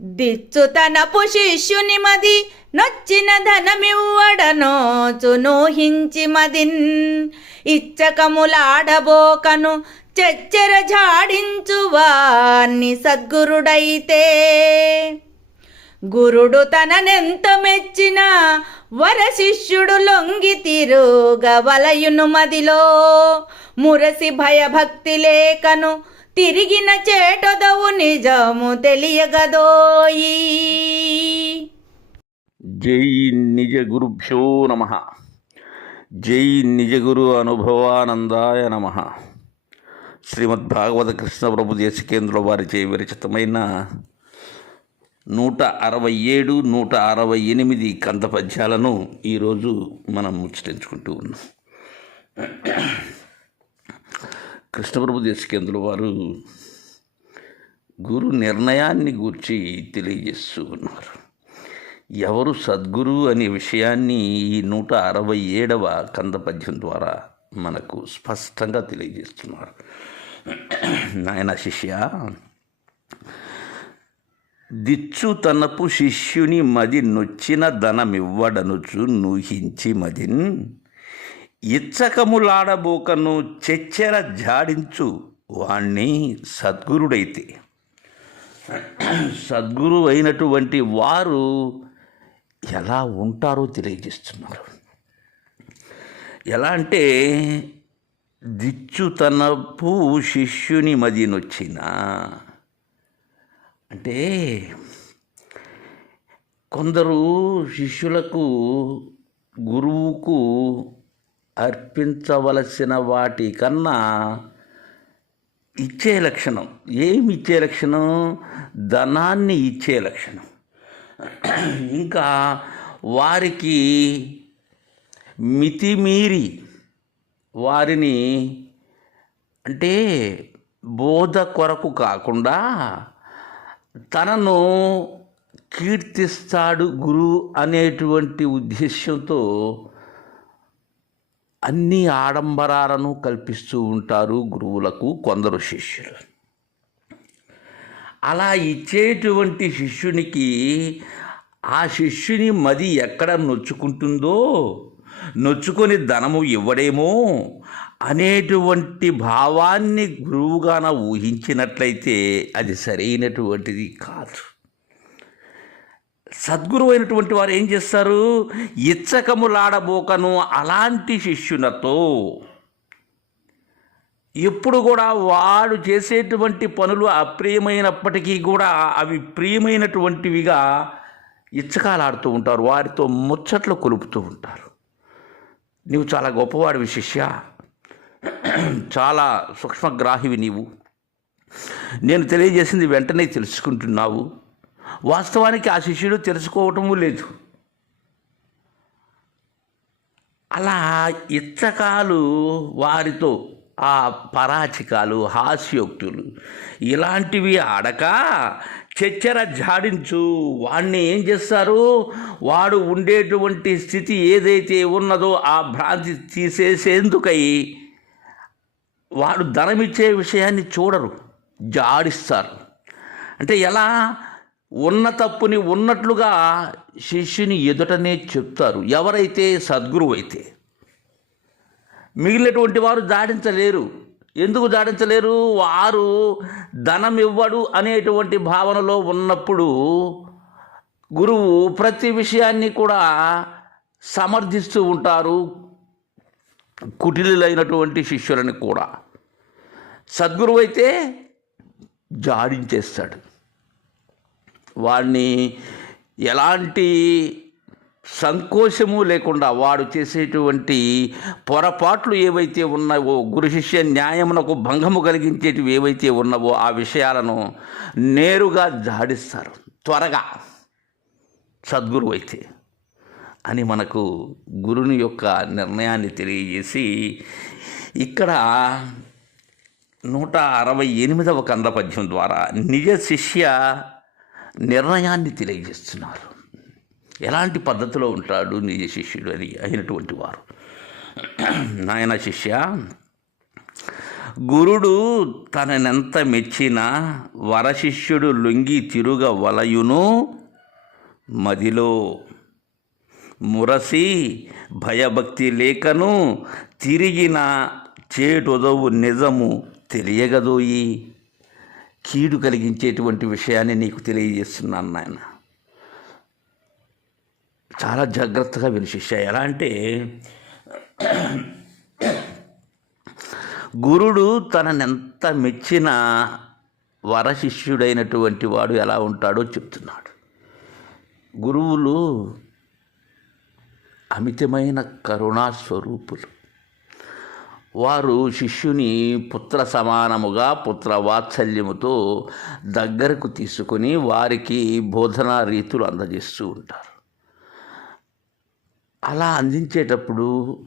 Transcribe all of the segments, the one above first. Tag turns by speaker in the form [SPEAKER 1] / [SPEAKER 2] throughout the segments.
[SPEAKER 1] దిచ్చుతనపు శిష్యుని మది నొచ్చిన ధనమివ్వడనోచు నోహించి మదిన్. ఇచ్చకములాడబోకను చెచ్చెర జాడించు వాణ్ణి సద్గురుడైతే. గురుడు తననెంత మెచ్చిన వర శిష్యుడు లొంగి తిరుగ వలయును మదిలో. మురసి భయభక్తి లేకను తిరిగిన చేటొదవు నిజము తెలియగదోయి
[SPEAKER 2] జై నిజ గురుభ్యో నమ. జై నిజ గురు అనుభవానందాయ నమ. శ్రీమద్భాగవత కృష్ణ ప్రభు దేశికేంద్రుల వారిచే విరచితమైన నూట అరవై ఏడు నూట అరవై ఎనిమిది కంద పద్యాలను ఈరోజు మనం ముచ్చటించుకుంటూ ఉన్నాం. కృష్ణప్రభు దేశకేంద్రుల వారు గురు నిర్ణయాన్ని గూర్చి తెలియజేస్తూ ఉన్నారు. ఎవరు సద్గురు అనే విషయాన్ని ఈ నూట అరవై ఏడవ కంద పద్యం ద్వారా మనకు స్పష్టంగా తెలియజేస్తున్నారు. నాయన శిష్య దిచ్చు తనపు శిష్యుని మది నొచ్చిన ధనమివ్వడనుచు నూహించి మదిన్ ఇచ్చకములాడబోకను చెచ్చెర జాడించు వాణ్ణి సద్గురుడైతే. సద్గురు అయినటువంటి వారు ఎలా ఉంటారో తెలియజేస్తున్నారు. ఎలా అంటే దిచ్చు తనపు శిష్యుని మదినొచ్చిన. అంటే కొందరు శిష్యులకు గురువుకు అర్పించవలసిన వాటి కన్నా ఇచ్చే లక్షణం. ఏమి ఇచ్చే లక్షణం? ధనాన్ని ఇచ్చే లక్షణం. ఇంకా వారికి మితిమీరి వారిని అంటే బోధ కొరకు కాకుండా తనను కీర్తిస్తాడు గురు అనేటువంటి ఉద్దేశ్యంతో అన్ని ఆడంబరాలను కల్పిస్తూ ఉంటారు గురువులకు కొందరు శిష్యులు. అలా ఇచ్చేటువంటి శిష్యునికి ఆ శిష్యుని మది ఎక్కడ నొచ్చుకుంటుందో నొచ్చుకొని ధనము ఇవ్వడేమో అనేటువంటి భావాన్ని గురువుగాన ఊహించినట్లయితే అది సరైనటువంటిది కాదు. సద్గురు అయినటువంటి వారు ఏం చేస్తారు? ఇచ్చకములాడబోకను అలాంటి శిష్యులతో ఎప్పుడు కూడా వాడు చేసేటువంటి పనులు అప్రియమైనప్పటికీ కూడా అవి ప్రియమైనటువంటివిగా ఇచ్చకాలాడుతూ ఉంటారు. వారితో ముచ్చట్లు కొలుపుతూ ఉంటారు. నీవు చాలా గొప్పవాడివి శిష్య. చాలా సూక్ష్మగ్రాహివి నీవు. నేను తెలియజేసింది వెంటనే తెలుసుకుంటున్నావు. వాస్తవానికి ఆ శిష్యుడు తెలుసుకోవటము లేదు. అలా ఇచ్చకాలు వారితో ఆ పరాచికాలు హాస్యోక్తులు ఇలాంటివి ఆడక చెచ్చర జాడించు. వాణ్ణి ఏం చేస్తారు? వాడు ఉండేటువంటి స్థితి ఏదైతే ఉన్నదో ఆ భ్రాంతి తీసేసేందుకై వాడు ధనమిచ్చే విషయాన్ని చూడరు జాడిస్తారు. అంటే ఎలా? ఉన్న తప్పుని ఉన్నట్లుగా శిష్యుని ఎదుటనే చెప్తారు. ఎవరైతే సద్గురువు అయితే. మిగిలినటువంటి వారు దాడించలేరు ఎందుకు దాడించలేరు వారు ధనం ఇవ్వడు అనేటువంటి భావనలో ఉన్నప్పుడు గురువు ప్రతి విషయాన్ని కూడా సమర్థిస్తూ ఉంటారు. కుటిలులైనటువంటి శిష్యులని కూడా. సద్గురువు అయితే జాడించేస్తాడు. వాడిని ఎలాంటి సంకోచము లేకుండా వాడు చేసేటువంటి పొరపాట్లు ఏవైతే ఉన్నావో గురు శిష్య న్యాయమునకు భంగము కలిగించేటివి ఏవైతే ఉన్నావో ఆ విషయాలను నేరుగా జాడిస్తారు. త్వరగా. సద్గురు అయితే అని మనకు గురుని యొక్క నిర్ణయాన్ని తెలియజేసి ఇక్కడ నూట అరవై ఎనిమిదవ కంద పద్యం ద్వారా నిజ శిష్య నిర్ణయాన్ని తెలియజేస్తున్నారు. ఎలాంటి పద్ధతిలో ఉంటాడు నిజ శిష్యుడు అని అయినటువంటి వారు? నాయన శిష్య గురుడు తననెంత మెచ్చినా వరశిష్యుడు లొంగి తిరుగ వలయును మదిలో. మురసి భయభక్తి లేకను తిరిగిన చేటుదవు నిజము తెలియగదోయి. కీడు కలిగించేటువంటి విషయాన్ని నీకు తెలియజేస్తున్నాను నాయన. చాలా జాగ్రత్తగా విను శిష్య ఎలా అంటే గురుడు తననెంత మెచ్చిన వరశిష్యుడైనటువంటి వాడు ఎలా ఉంటాడో చెప్తున్నాడు. గురువులు అమితమైన కరుణా స్వరూపులు వారు శిష్యుని పుత్ర సమానముగా పుత్ర వాత్సల్యముతో దగ్గరకు తీసుకొని వారికి బోధనా రీతులు అందజేస్తూ ఉంటారు. అలా అందించేటప్పుడు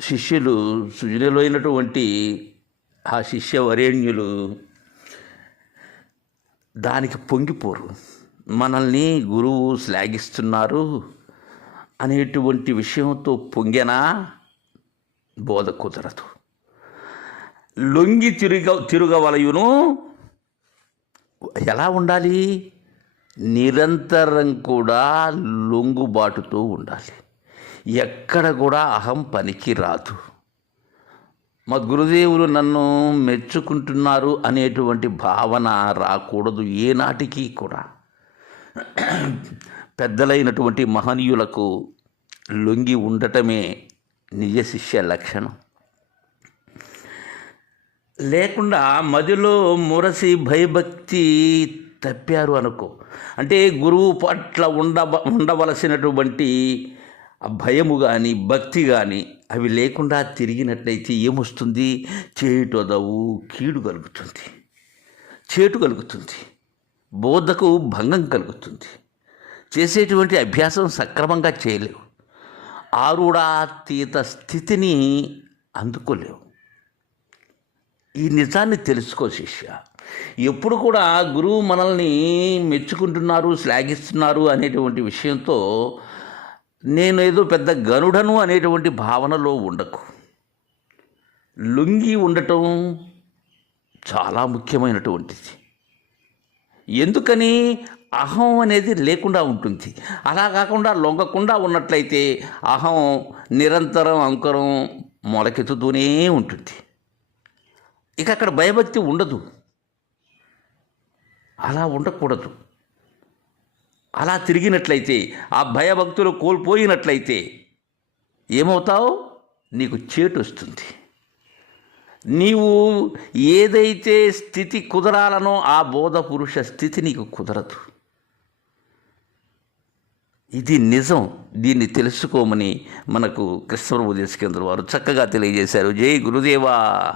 [SPEAKER 2] శిష్యులు సుజనులైనటువంటి ఆ శిష్య వరేణ్యులు దానికి పొంగిపోరు. మనల్ని గురువు శ్లాఘిస్తున్నారు అనేటువంటి విషయంతో పొంగెనా బోధ కుదరదు లొంగి తిరుగ తిరుగవలయును. ఎలా ఉండాలి? నిరంతరం కూడా లొంగుబాటుతో ఉండాలి. ఎక్కడ కూడా అహం పనికి రాదు మా గురుదేవులు నన్ను మెచ్చుకుంటున్నారు అనేటువంటి భావన రాకూడదు ఏనాటికి కూడా. పెద్దలైనటువంటి మహనీయులకు లొంగి ఉండటమే నిజ శిష్య లక్షణం. లేకుండా మదిలో మురసి భయభక్తి తప్పారు అనుకో. అంటే గురువు పట్ల ఉండ ఉండవలసినటువంటి భయము కానీ భక్తి కానీ అవి లేకుండా తిరిగినట్లయితే ఏమొస్తుంది? చేటుదవు కీడు కలుగుతుంది. చేటు కలుగుతుంది. బోధకు భంగం కలుగుతుంది. చేసేటువంటి అభ్యాసం సక్రమంగా చేయలేవు. ఆరుడాతీత స్థితిని అందుకోలేవు. ఈ నిజాన్ని తెలుసుకో శిష్య. ఎప్పుడు కూడా గురువు మనల్ని మెచ్చుకుంటున్నారు శ్లాఘిస్తున్నారు అనేటువంటి విషయంతో నేను ఏదో పెద్ద గనుడను అనేటువంటి భావనలో ఉండకు. లొంగి ఉండటం చాలా ముఖ్యమైనటువంటిది. ఎందుకని? అహం అనేది లేకుండా ఉంటుంది. అలా కాకుండా లొంగకుండా ఉన్నట్లయితే అహం నిరంతరం అంకురం మొలకెత్తుతూనే ఉంటుంది. ఇక అక్కడ భయభక్తి ఉండదు. అలా ఉండకూడదు. అలా తిరిగినట్లయితే ఆ భయభక్తులు కోల్పోయినట్లయితే ఏమవుతావు? నీకు చేటు వస్తుంది. నీవు ఏదైతే స్థితి కుదరాలనో ఆ బోధ పురుష స్థితి నీకు కుదరదు. ఇది నిజం. దీన్ని తెలుసుకోమని మనకు కృష్ణ ఉపదేశ కేంద్రం వారు చక్కగా తెలియజేశారు. జై గురుదేవా.